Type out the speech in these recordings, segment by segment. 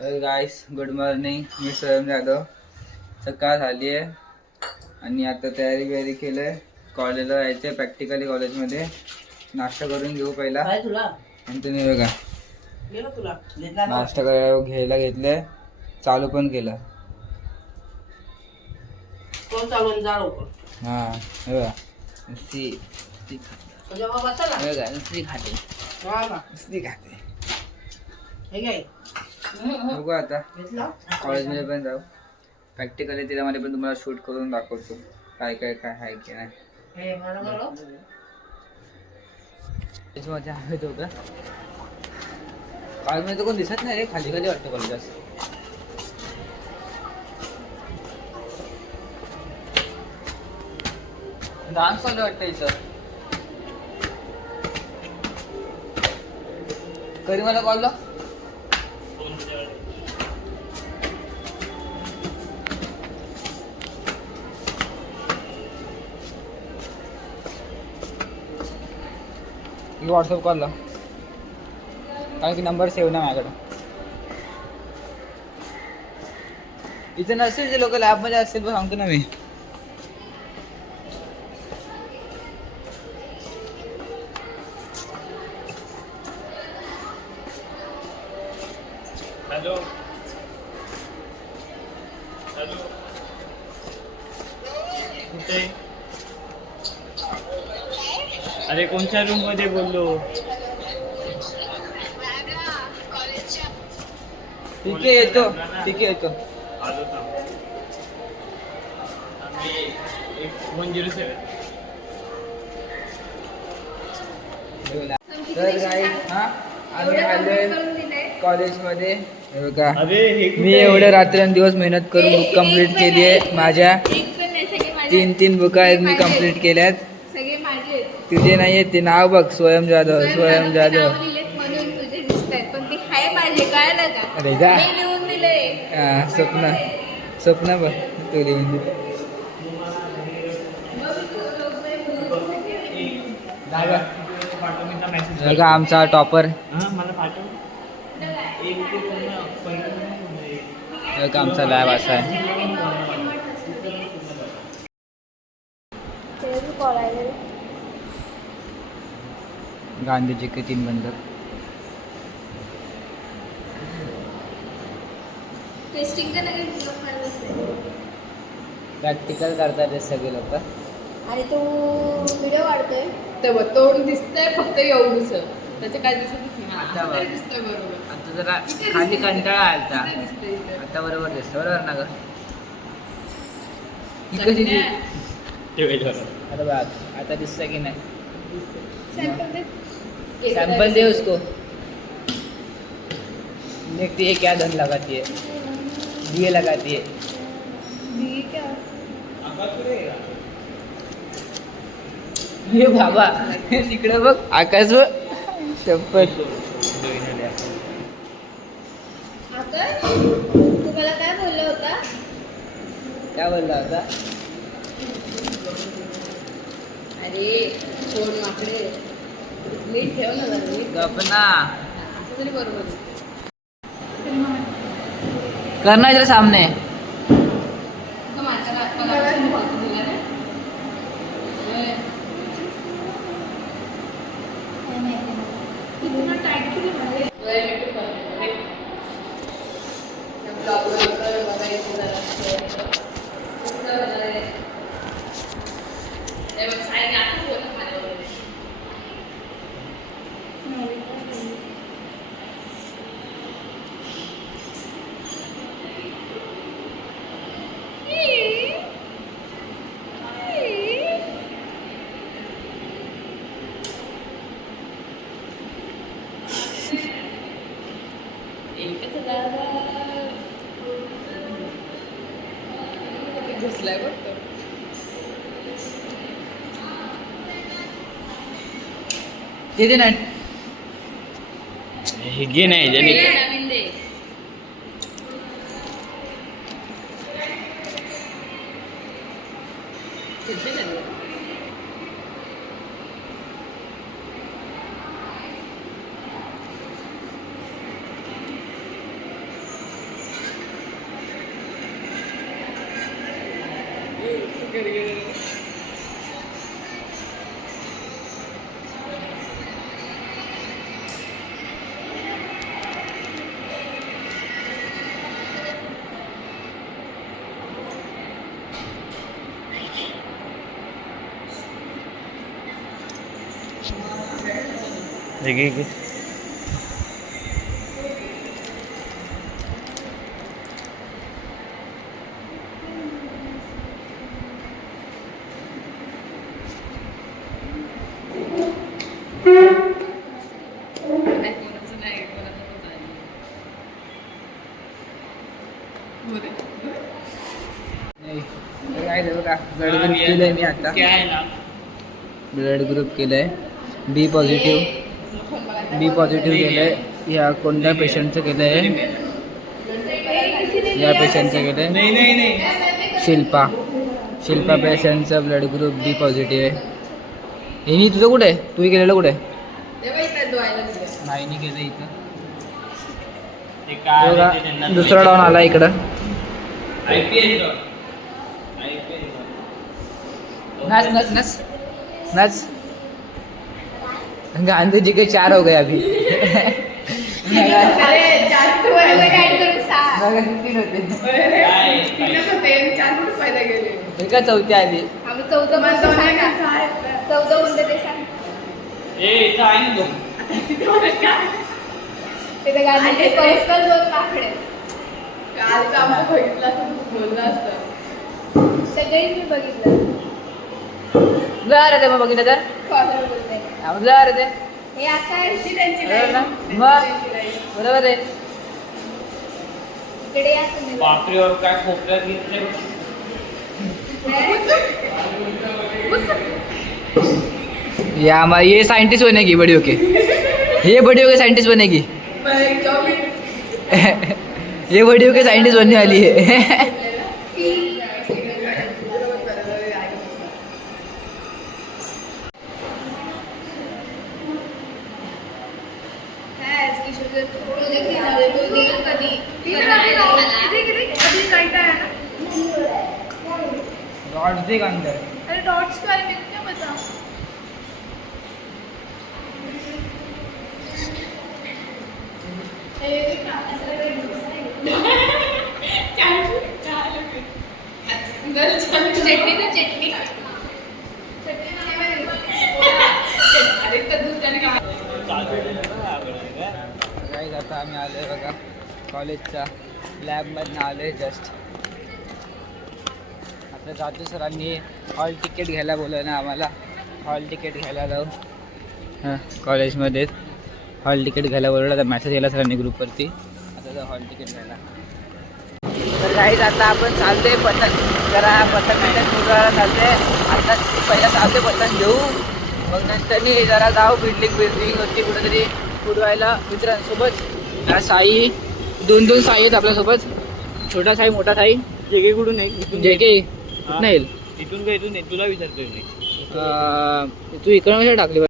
गाईस good morning. मी स्वयं जाधव. सकाळ झाली आहे आणि आता तयारी बियारी केलं आहे. कॉलेजला जायचं आहे, प्रॅक्टिकली कॉलेजमध्ये. नाश्ता करून घेऊ पहिला. आणि तुम्ही बघा नाश्ता करायला घ्यायला घेतलंय, चालू पण केलं. हा हे बघा नुसती खाते. बघू आता कॉलेजमध्ये पण जाऊ. प्रॅक्टिकल आहे त्याच्यामध्ये पण तुम्हाला शूट करून दाखवतो काय काय काय आहे की नाही. आहे तो का कॉलेजमध्ये तर कोण दिसत नाही रे, खाली खाली वाटतं कॉलेज. डान्स चालू वाटतं इथं. कधी मला कॉल लाव. व्हॉट्सअप कॉल लाव, कारण की नंबर सेव्ह नाही माझ्याकडं. इथं नसेल जे लोक लॅबमध्ये असतील पण सांगतो ना मी. हॅलो हॅलो कुठे? अरे कोणत्या रूम मध्ये बोललो? ठीक आहे येतो, ठीक आहे येतो. आलो ना. आम्ही 107. तर काय हा आम्ही आलोय कॉलेजमध्ये. बघा मी एवढे रात्रंदिवस मेहनत करून बुक कंप्लीट केली आहे. माझ्या 3 बुका आहेत मी कंप्लीट केल्यात. तुझे नाही आहेत ते नाव बघ, स्वयं जाधव. स्वयं जाधव अरे जा. हा स्वप्न स्वप्न बघ तू लिहून दे. बघा आमचा टॉपर. बघा आमचा लॅब असा आहे. गांधीजी के 3 बंधक. प्रॅक्टिकल करतात हे सगळे लोक. आणि तू व्हिडिओ काढतोय तेव्हा तोंड दिसतंय फक्त एवढंच, त्याचं काय दिसतच नाही. आता आता तरी दिसतंय बरोबर. आता जरा खाली कंटाळा आलता, इथे दिसतंय इथे. आता बरोबर दिसतं. बरोबर ना ग? संज्ञा. आता बघ आता दिसतं की नाही. सॅम्पल दे. सैंपल दे उसको. देखती है क्या धन लगाती है, दिए लगाती है. ये बाबा तिकडे बघ आकाश बघ. शपथ. आकाश तुम्हाला काय बोलला होता? काय बोलला होता? अरे सोड माकडे, नीट ठेव ना जरा नीट. गपना असं तरी बरोबर आहे. करना इधर सामने. तो माझ्याला मला दिला ना. इतना टाइट क्यों मारले? घुसलाय बघतो. तिथे नाही हे घे नाही ज्याने नवीन दे. नाही तर काय झालं का ब्लड ग्रुप केलंय मी आता क्या आहे ना ब्लड ग्रुप केलंय बी पॉझिटिव्ह केलंय या कोणत्या पेशंटचं केलंय या पेशंटचं केलंय नाही नाही नाही शिल्पा पेशंटचं ब्लड ग्रुप बी पॉझिटिव्ह आहे. हिनी तुझं कुठे आहे तू केलेलं कुठे आहे? नाहीनी केलं इथं ते काय बघा, आहे ते त्यांना दुसरा डाऊन आला इकडं IPL नच नच नच नच गांधी जी के 4 हो गए अभी एका चौथ्या आली आम्ही 14 म्हणतो सांगा 14 म्हणते ते सांग ए इथं आहे ना ते गाण्याचे पर्सनल दोन आकडे काल आमचं बघितलं असतं बोललं असतं सगळीच मी बघितलं बरं ते मग बघितलं तर कॉलर बोलते बरं ते हे आता त्यांची बरोबर ना? मग बरोबर आहे इकडे या तुम्ही बापरेवर काय खोकल्यात घेतले या हमारे ये साइंटिस्ट बनेगी बड़ी होके ये बड़ी होके साइंटिस्ट बनेगी ये बड़ी होके साइंटिस्ट बनने वाली है रॉड्स देख अंदर अरे डॉट्स के बारे में क्या पता चटनी तो चटनी काय आता आम्ही आलोय बघा कॉलेजच्या लॅबमधनं आलोय जस्ट आता जातो सरांनी हॉल तिकीट घ्यायला बोलवलं ना आम्हाला हॉल तिकीट घ्यायला जाऊ हां कॉलेजमध्ये हॉल तिकीट घ्यायला बोलवलं तर मॅसेज यायला सरांनी ग्रुपवरती आता जाऊ हॉल तिकीट घ्यायला तर काहीच आता आपण चालतोय पतंग जरा पतंगाच्या मुलाला चालतोय आता पहिला चालतोय पतंग घेऊ मग नंतर मी जरा जाऊ बिल्डिंग होती कुठेतरी उडवायला मित्रांसोबत साई दोन साई आहेत आपल्यासोबत छोटा साई मोठा साई जेके कुठून आहे जे के नाही येईल इथून का इथून तुला विचारतोय मी तू इकडं कशा टाकली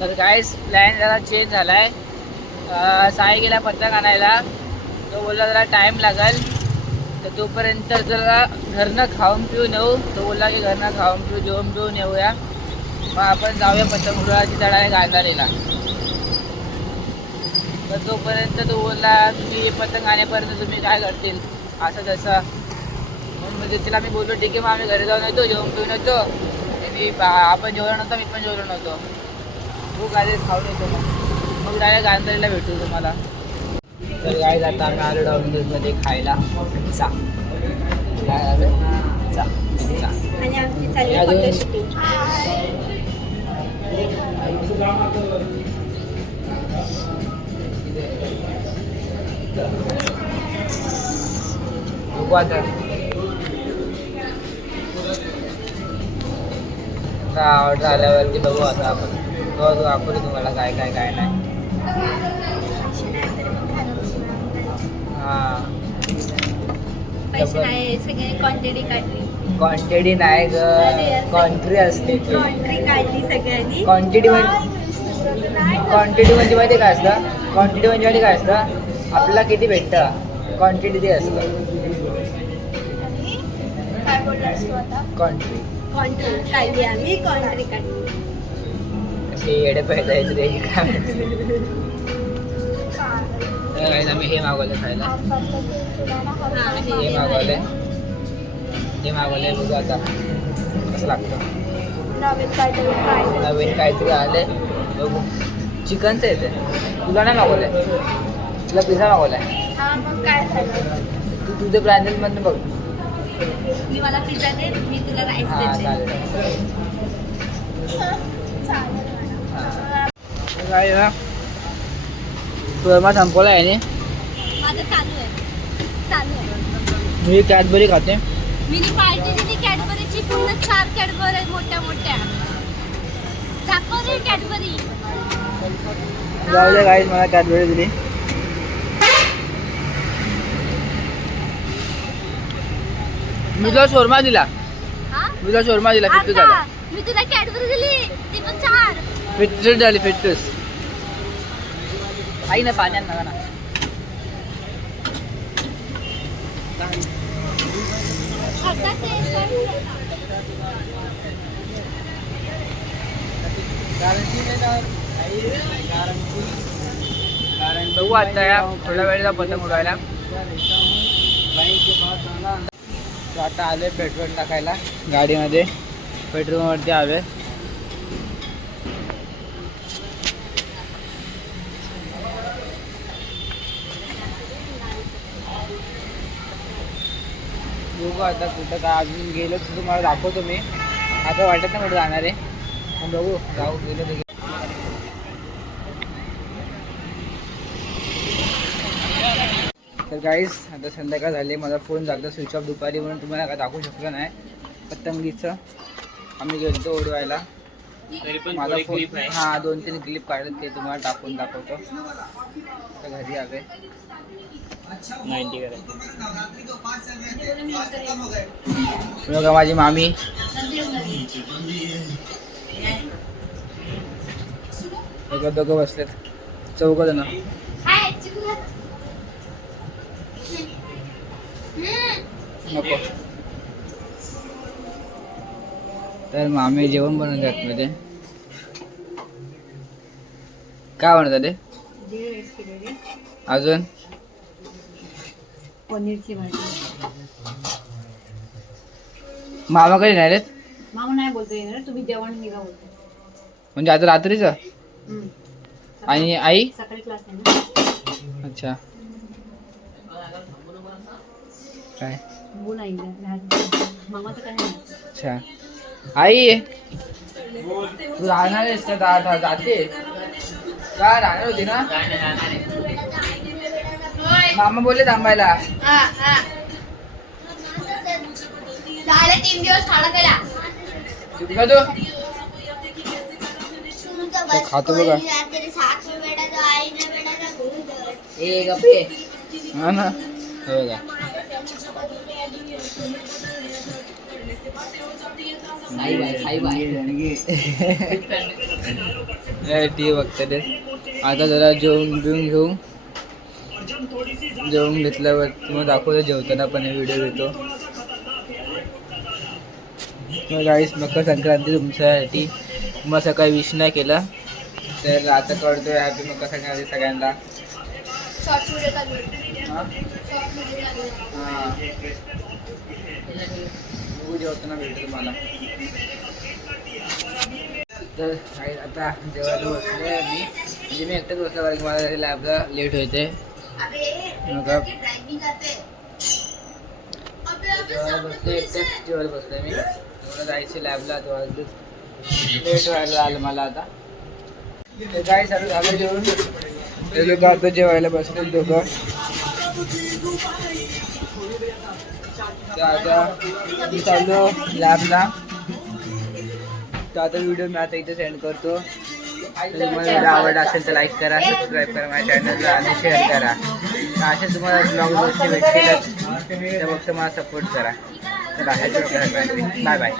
तर गाईस प्लॅन जरा चेंज झाला आहे साई गेला पतंग आणायला तो बोलला जरा टाईम लागेल तर तोपर्यंत जरा घरनं खाऊन पिऊन येऊ तो बोलला की घरनं खाऊन जेवण पिऊन येऊया मग आपण जाऊया पतंग उडवायची तळ आहे गांधारीला तर तोपर्यंत तो बोलला तुम्ही पतंग आणेपर्यंत तुम्ही काय करतील असं तसं म्हणून म्हणजे तिला मी बोललो ठीक आहे मग आम्ही घरी जाऊन येतो जेवण पिऊन येतो आपण जेवलं नव्हतं मी पण जेवलो नव्हतो तू काय खाऊन येतो मग डायरेक्ट गांधारीला भेटू तुम्हाला तर काय जाता आम्ही आलो डाऊनमध्ये खायला पिझ्झा काय आलं पिझ्झा पिझ्झा आणि आमची चालली फोटोशूटिंग बघू आता ऑर्डर आल्यावरती बघू आता आपण बघू दाखवतो तुम्हाला काय काय काय नाही हां पैसे नाही सगळ्यांनी क्वांटिटी काढली. क्वांटिटी नाही ग, क्वांट्री असते ती. क्वांटिटी काढली सगळ्यांनी. क्वांटिटी म्हणजे माहिती काय असतं? क्वांटिटी म्हणजे माहिती काय असतं? आपल्याला किती भेटतं, क्वांटिटी ते असतं. काय बोललास तू आता? क्वांटिटी क्वांटिटी काढली आम्ही, क्वांटिटी काढली. असे येडे पैदा आहेत रे काय आम्ही हे मागवलं खायला. हे मागवलंय, हे मागवलंय. बघू आता कसं लागतं. नवीन काहीतरी आलंय बघू. चिकनचं येते. तुला नाही मागवलंय, तुला पिझ्झा मागवलाय. हा मग काय झालं? तू तुझं ब्रँडेड मधनं बघ. मी मला पिझ्झा दे, मी तुला राईस हां देते. चालेल. काय ना तुळमा संपवला आहे नी. माझं चालू आहे. मी कॅडबरी खाते. मी पार्टी दिली कॅडबरीची, पूर्ण 4 कॅडबरी मोठ्या मोठ्या. दाखव रे कॅडबरी. जाऊ दे गाईज, मला कॅडबरी दिली. मी तुला शोरमा दिला. हा? मी तुला शोरमा दिला. 50 झाला. आता मी तुला कॅडबरी दिली, ती पण 4. 50 झाली. 50 आई ना पाण्यात नका ना. आता ते बघू आता या थोड्या वेळेला पतंग उडवायला. आता आलोय पेट्रोल टाकायला गाडीमध्ये. पेट्रोलवरती आलोय. बघू आता कुठं काय अजून गेलो तर तुम्हाला दाखवतो मी. आता वाटत नाही कुठं जाणार आहे, पण बघू जाऊ गेलो तर. तर गाईस आता संध्याकाळ झाली. माझा फोन झाला स्विच ऑफ दुपारी, म्हणून तुम्हाला काय दाखवू शकलो नाही पतंगीचं. आम्ही गेलो उडवायला. तरी पण माझा थोडी फोन clip आहे. हां 2-3 क्लिप काढत ते तुम्हाला टाकून दाखवतो. तर घरी आलोय. 90 करायचं. बघा माझी मामी. दोघं बसलेत, 4 जण. नको तर मामी जेवण बनवून आतमध्ये. काय बनवतात ते अजून? पनीरची भाजी. मामा कधी नाही रे? मामा नाही बोलतो येणार, तुम्ही जेवण निघा बोलतो. म्हणजे आता रात्रीचं? आणि आई? सकाळी क्लास आहे ना. अच्छा काय बोल आई मामा तर काय नाही. अच्छा आई तू राहणार आहेस का? जाते का? राहणार होती ना? मामा बोलले थांबायला. झाले 3 दिवस खाला केला. का तू खातो बघा. ए गप्पे हा ना. हे बघा टी बघते ते. आता जरा जेवून घेऊ. जेवून घेतल्यावर तुम्हाला दाखवतो जेवताना पण व्हिडिओ घेतो. गाईस मकर संक्रांती तुमच्यासाठी. मग सकाळी विश नाही केला तर आता कळतोय. हॅपी मकर संक्रांती सगळ्यांना. हां जेवताना भेटतो तुम्हाला. तर आता जेवायला बसले मी. म्हणजे मी एकटाच बसला कारण की मला लॅबला लेट होते. जेवायला बसले मी. मला जायचं लॅबला. लेट व्हायला आलं मला आता. ते काय चालू झालं जेवण. ते लोक आता जेवायला बसले दोघं. आता मी चाललो लॅबला. तर आता व्हिडिओ मी आता इथे सेंड करतो. तुम्हाला जर आवडला असेल तर लाईक करा, सबस्क्राईब करा माझ्या चॅनलला आणि शेअर करा. असे तुम्हाला ब्लॉग गोष्टी भेटतील. तर फक्त मला सपोर्ट करा. चला बाय बाय.